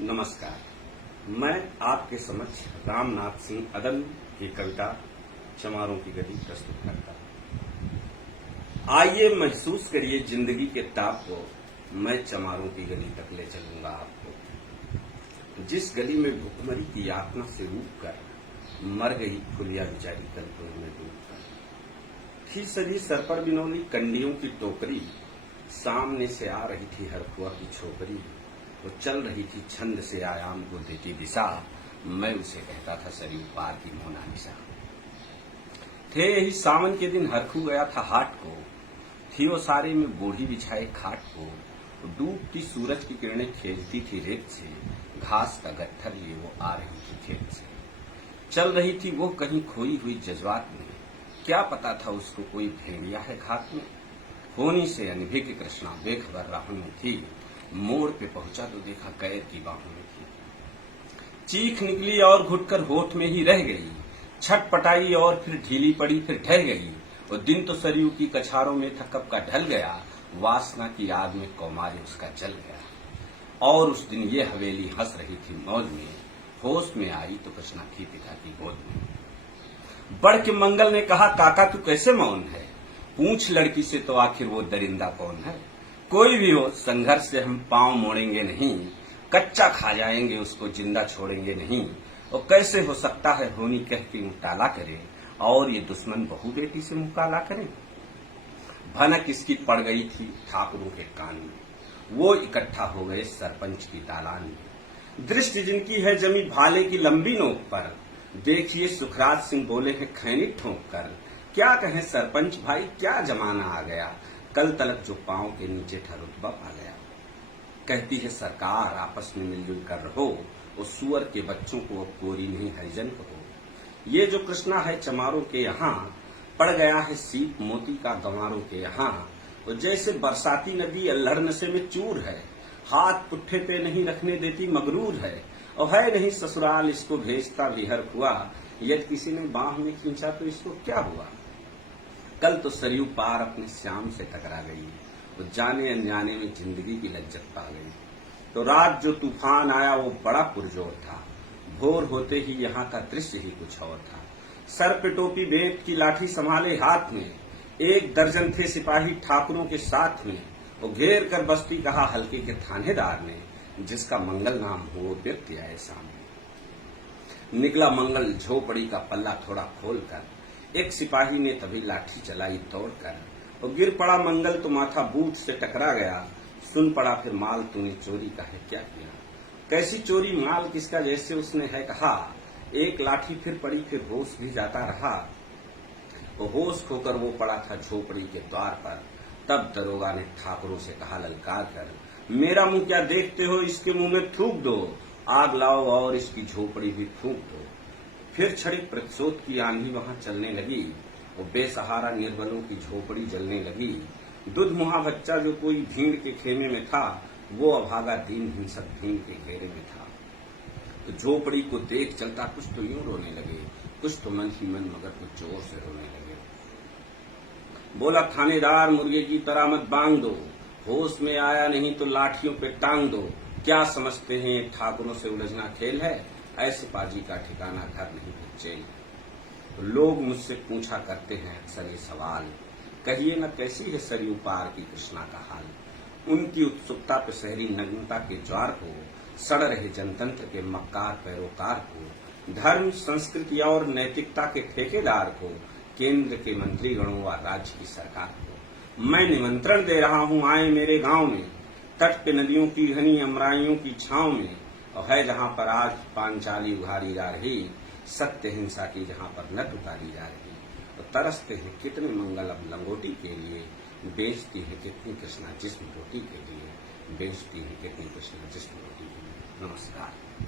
नमस्कार। मैं आपके समक्ष रामनाथ सिंह अदम की कविता चमारों की गली प्रस्तुत करता हूँ। आइए महसूस करिए जिंदगी के ताप को, मैं चमारों की गली तक ले चलूंगा आपको। जिस गली में भुखमरी की यातना से रूप कर मर गई फुलिया बेचारी कल्पना में डूब कर। थी सजी सर पर बिनौली कंडियों की टोकरी, सामने से आ रही थी हरखुआ की छोकरी। वो चल रही थी छंद से आयाम को देती दिशा, मैं उसे कहता था सरयू पार की मोनालिसा। थे यही सावन के दिन हरखू गया था हाट को, थी वो सारे में बूढ़ी बिछाए खाट को। डूबती सूरज की किरणें खेलती थी रेत से, घास का गट्ठर लिए वो आ रही थी खेत से। चल रही थी वो कहीं खोई हुई जज्बात में, क्या पता था उसको कोई भेड़िया है घात में। होनी से अनभिज्ञ कृष्णा बेखबर राहों में थी, मोड़ पे पहुंचा तो देखा कैद की बाहों में थी। चीख निकली और घुटकर होठ में ही रह गई, छटपटाई और फिर ढीली पड़ी फिर ढह गई। और दिन तो सरयू की कछारों में था कब का ढल गया, वासना की आग में कौमार्य उसका जल गया। और उस दिन ये हवेली हंस रही थी मौज में, होश में आई तो कृष्णा थी पिता की गोद में। बढ़ के मंगल ने कहा, काका तू कैसे मौन है, पूछ लड़की से तो आखिर वो दरिंदा कौन है। कोई भी हो संघर्ष से हम पांव मोड़ेंगे नहीं, कच्चा खा जाएंगे उसको जिंदा छोड़ेंगे नहीं। और कैसे हो सकता है होनी कह के टाला करे, और ये दुश्मन बहू बेटी से मुकाला करे। भनक इसकी पड़ गई थी ठाकुरों के कान में, वो इकट्ठा हो गए सरपंच की दालान में। दृष्टि जिनकी है जमी भाले की लंबी नोक पर, देखिए सुखराज सिंह बोले हैं खैनी ठोंक कर। क्या कहें सरपंच भाई क्या जमाना आ गया, कल तलक जो पांव के नीचे था रुतबा पा गया। कहती है सरकार आपस में मिलजुल कर रहो, उस सुअर के बच्चों को अब गोरी नहीं हरिजन कहो। ये जो कृष्णा है चमारों के यहाँ, पड़ गया है सीप मोती का गंवारों के यहाँ। वो जैसे बरसाती नदी अल्हड़ नशे में चूर है, हाथ पुट्ठे पे नहीं रखने देती मगरूर है। और है नहीं ससुराल इसको भेजता भी हर हुआ, यदि किसी ने बाह में खींचा तो इसको क्या हुआ। कल तो सरयू पार अपने श्याम से टकरा गई, वो जाने अनजाने में जिंदगी की लज्जत पा गई। तो रात जो तूफान आया वो बड़ा पुरजोर था, भोर होते ही यहाँ का दृश्य ही कुछ और था। सर पे टोपी बेत की लाठी संभाले हाथ में, एक दर्जन थे सिपाही ठाकुरों के साथ में। वो घेर कर बस्ती कहा हल्के के थानेदार ने, जिसका मंगल नाम हो वो व्यक्ति आए सामने। निकला मंगल झोपड़ी का पल्ला थोड़ा खोल कर, एक सिपाही ने तभी लाठी चलाई तोड़कर। और गिर पड़ा मंगल तो माथा बूट से टकरा गया, सुन पड़ा फिर माल तूने चोरी का है क्या किया। कैसी चोरी माल किसका जैसे उसने है कहा, एक लाठी फिर पड़ी फिर होश भी जाता रहा। वो होश खोकर वो पड़ा था झोपड़ी के द्वार पर, तब दरोगा ने ठाकुरों से कहा ललकार कर, मेरा मुंह क्या देखते हो इसके मुंह में थूक दो, आग लाओ और इसकी झोपड़ी भी फूंक दो। फिर क्षणिक प्रतिशोध की आंधी वहां चलने लगी, वो बेसहारा निर्बलों की झोपड़ी जलने लगी। दूध मुहा बच्चा जो कोई भीड़ के खेमे में था, वो अभागा दीन हिंसक भीम के घेरे में था। तो झोपड़ी को देख चलता कुछ तो यूं रोने लगे, कुछ तो मन ही मन मगर कुछ जोर से रोने लगे। बोला थानेदार मुर्गे की तरह मत बांध दो, होश में आया नहीं तो लाठियों पे टांग दो। क्या समझते हैं ठाकुरों से उलझना खेल है, ऐसे पाजी का ठिकाना घर नहीं जेल। तो लोग मुझसे पूछा करते हैं अक्सर ये सवाल, कहिए न कैसी है सरयू पार की कृष्णा का हाल। उनकी उत्सुकता पे शहरी नग्नता के ज्वार को, सड़ रहे जनतंत्र के मक्कार पैरोकार को, धर्म संस्कृति और नैतिकता के ठेकेदार को, केंद्र के मंत्रीगणों व राज्य की सरकार को मैं निमंत्रण दे रहा हूँ, आए मेरे गांव में। तट पे नदियों की घनी अमराइयों की छांव में, और है जहां पर आज पांचाली उघारी जा रही, सत्य हिंसा की जहां पर नट उतारी जा रही। तो तरसते हैं कितने मंगल अब लंगोटी के लिए, बेचती है कितनी कृष्णा जिस्म रोटी के लिए, बेचती है कितनी कृष्णा जिस्म रोटी के लिए। नमस्कार।